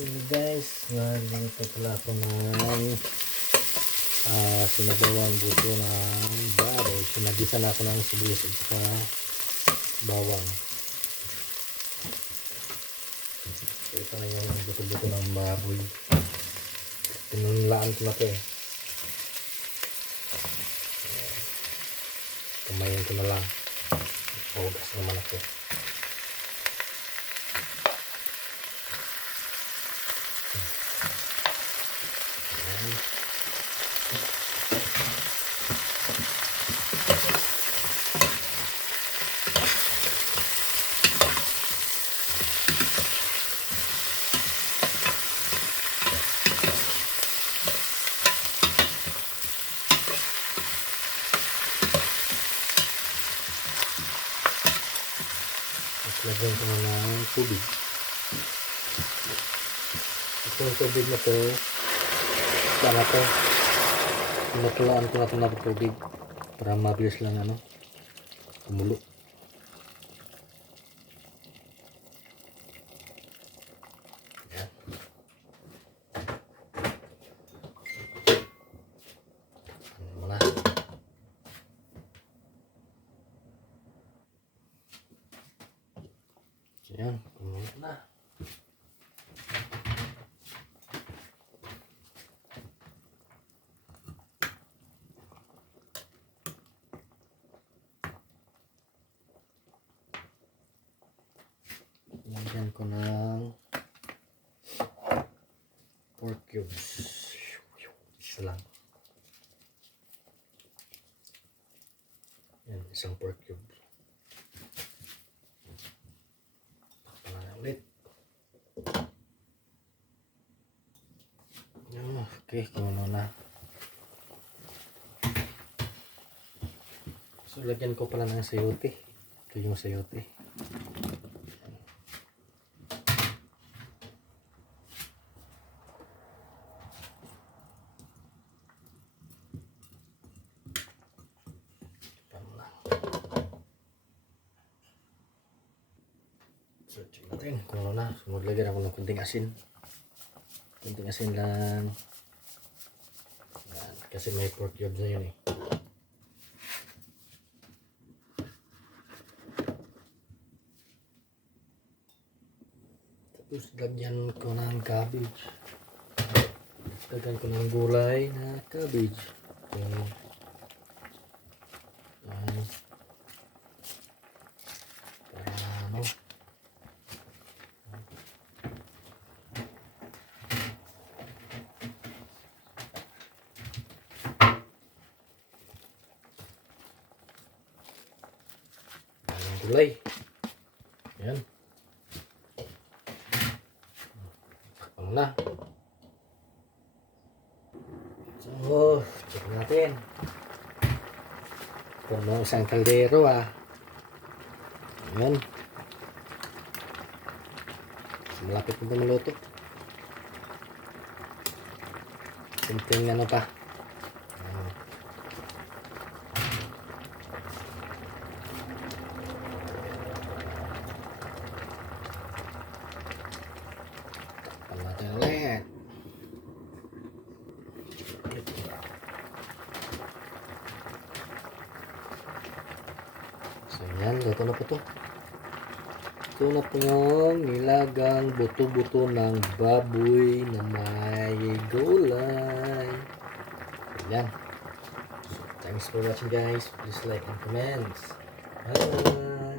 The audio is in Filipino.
So guys, nagluto pala ako ng sinabawang buto ng baboy. Sinagisa na ako ng sibuyas at saka bawang. So ito na yung buto-buto ng baboy. Pinunlaan ko na ito eh. Kamayin ko na lang. Paugas naman ako. Lagyan ko na ng tubig. Itong tubig na to, sana to, natulaan ko na ito ng tubig para mabilis lang kumulo. Yan. Ano mo na. Yan, kumulo na. Lagyan ko ng pork cubes. Isa lang. Yan, isang pork cube. Ulit. Okay, kuno na. So lagyan ko pala ng sayote. Ito yung sayote. So check natin kung ano na. Sunod lagyan ako ng kunting asin. Kunting asin lang. Yan, kasi may pork cubes na yun eh. Tapos lagyan ko ng cabbage. Lagyan ko ng gulay na cabbage. Okay. Yan. Para gulay. Yan. Takpan na. So, check natin. Puno isang kaldero Yan. Malapit na maluto. Kunting pa. Natin ulit. So yan, luto na po to. Ito na po yung nilagang buto-buto ng baboy na may gulay. So yan. So, thanks for watching guys. Please like and comments. Bye.